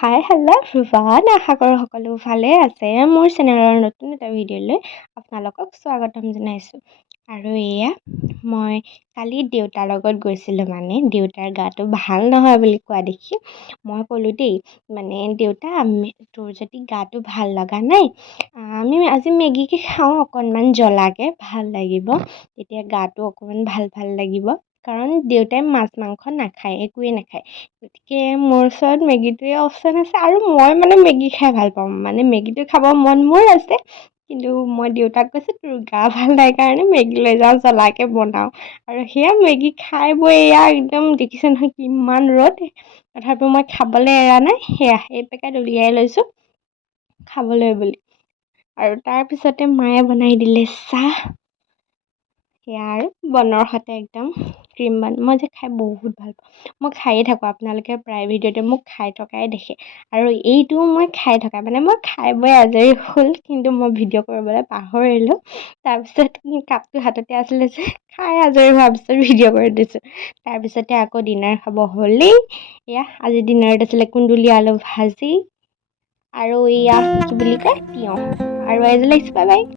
Hi hello' everyone, আশা কৰোঁ সকলো ভালে আছে। মোৰ চেনেলৰ নতুন এটা ভিডিঅ'লৈ আপোনালোকক স্বাগতম জনাইছোঁ। আৰু এয়া মই কালি দেউতাৰ লগত গৈছিলোঁ, মানে দেউতাৰ গাটো ভাল নহয় বুলি কোৱা দেখি মই ক'লোঁ দেই, মানে দেউতা তোৰ যদি গাটো ভাল লগা নাই, আমি আজি মেগীকে খাওঁ, অকণমান জ্বলাকৈ ভাল লাগিব, তেতিয়া গাটো অকণমান ভাল লাগিব। কাৰণ দেউতাই মাছ মাংস নাখায়, একোৱেই নাখায়। গতিকে মোৰ ওচৰত মেগীটোৱে অপশ্যন আছে, আৰু মই মানে মেগী খাই ভাল পাওঁ, মানে মেগীটো খাব মন মোৰ আছে। কিন্তু মই দেউতাক কৈছোঁ তোৰ গা ভাল নাই কাৰণে মেগী লৈ যাওঁ, জ্বলাকৈ বনাওঁ। আৰু সেয়া মেগী খাই বৈ এয়া একদম দেখিছে নহয় কিমান ৰ'দ, তথাপিও মই খাবলৈ এৰা নাই। সেয়া এই পেকেট উলিয়াই লৈছোঁ খাবলৈ বুলি। আৰু তাৰপিছতে মায়ে বনাই দিলে চাহ। সেয়া আৰু বনৰ সতে একদম ক্ৰীম বান, মই যে খাই বহুত ভাল পাওঁ। মই খায়ে থাকোঁ, আপোনালোকে প্ৰায় ভিডিঅ'তে মোক খাই থকাই দেখে। আৰু এইটোও মই খাই থকা, মানে মই খাই বৈ আজৰি হ'ল, কিন্তু মই ভিডিঅ' কৰিবলৈ পাহৰিলোঁ। তাৰপিছত কাপটো হাততে আছিলে যে খাই আজৰি হোৱাৰ পিছত ভিডিঅ' কৰি দিছোঁ। তাৰপিছতে আকৌ ডিনাৰ খাব হ'লেই। এয়া আজি ডিনাৰত আছিলে কুন্দুলি আলু ভাজি আৰু এয়া কি বুলি কয় তিয়ঁহ। আৰু এজোল লাগিছে, বাই বাই।